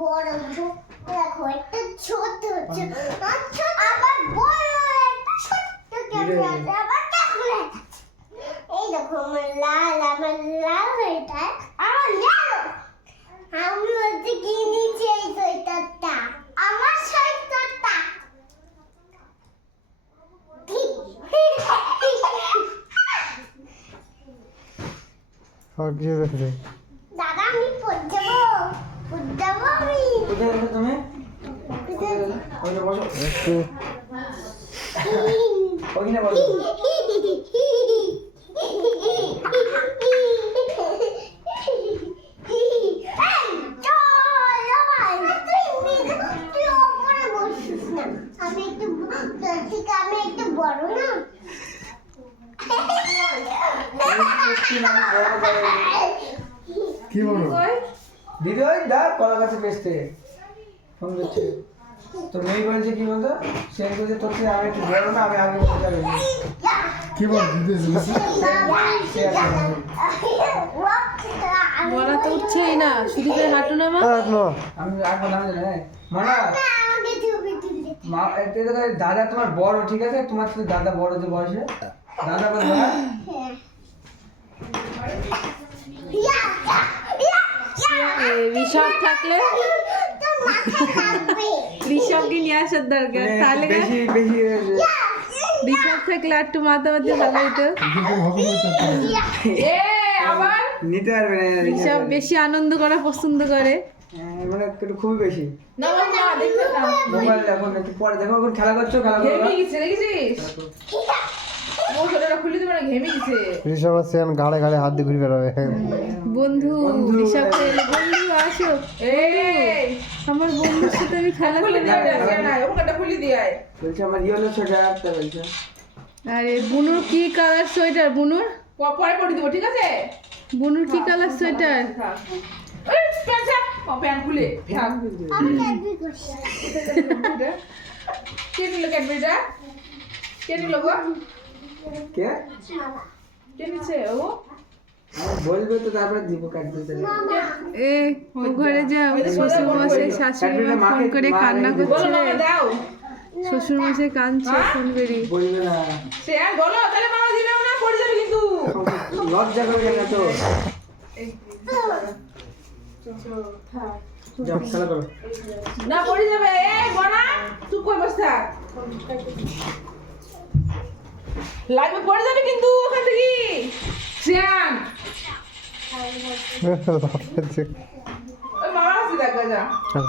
বড় দেখো একটা ছোট আবার বড় একটা ছোট্ট ক্যামেরা আবার দেখো এই দেখো আমার লাল এটা আমার লাল আমি ওতে কিনেছি এই সোয়েটারটা আমার সোয়েটারটা আর কি দেখবে দাদা আমি পড়ে যাবো আমি কোথায় গেছো তুমি? ওইখানে বসো। ওইখানে বসো। আমি একটু বড় না কি বলো দিদি ওই দেখ কলা গাছে পেস্তে ফোন করছে তো মেয়ে বলছে কি বলতো সে বলছে তোর থেকে আমি একটু বড় না আমি আগে বলতে যাবে কি বল দিদি বলা তো উঠছেই না, শুধু করে হাঁটু না মা। আমি আর বললাম যে হ্যাঁ মানা মা এতে দেখো দাদা তোমার বড় ঠিক আছে তোমার থেকে দাদা বড় যে বয়সে দাদা বলবো হ্যাঁ ঋষভ থাকলে ঋষভকে নিয়ে আসার দরকার, তাহলে বেশি বেশি ঋষভ থাকলে একটু মাথা মাথা ভালো হতো। আবার নিতে পারবে না ঋষভ বেশি আনন্দ করা পছন্দ করে। মানে একটু খুবই বেশি না বাবা দেখতে না, মোবাইল এখন একটু পরে দেখো এখন খেলা করছো খেলা করো ঘেমে গেছে দেখেছিস ও ছোটটা খুলে দিবে না, ঘেমে গেছে। ঋষভ সেন ঘাড়ে ঘাড়ে হাত দিয়ে ঘুরে বেড়াবে বন্ধু ঋষভ এলো, বন্ধু আসো, আমার বন্ধুর সাথে আমি খেলা করি। বলছে আমার ইয়েলো সোয়েটার তা বলছে আরে বুনুর কি কালার সোয়েটার? বুনুর পরে পরে দিব ঠিক আছে। বুনুর কি কালার সোয়েটার? প্যান্ট খুলে আমি ক্যাডবেরি করছি কে নিল ক্যাডবেরিটা? কে নিল গো? কে কে নিচ্ছে ও? বলবে তো তারপরে দিব কাটবে এ ও ঘরে যাও, শ্বশুর মশাই শাশুড়ি মা ফোন করে কান্না বলো করছে, মামা দাও। শ্বশুর মশাই কাঁদছে ফোন করে। বলবে না সে আর বলো তাহলে মামা দিবে না, পড়ে যাবে কিন্তু। লজ্জা করবে না তো যাও খেলা করো না পড়ে যাবে। এই বনা চুপ করে বসে থাক। লাগবে পড়ে যাবে কিন্তু ওখান থেকে। শ্যাম ওই মামা আসছে দেখো যা। চল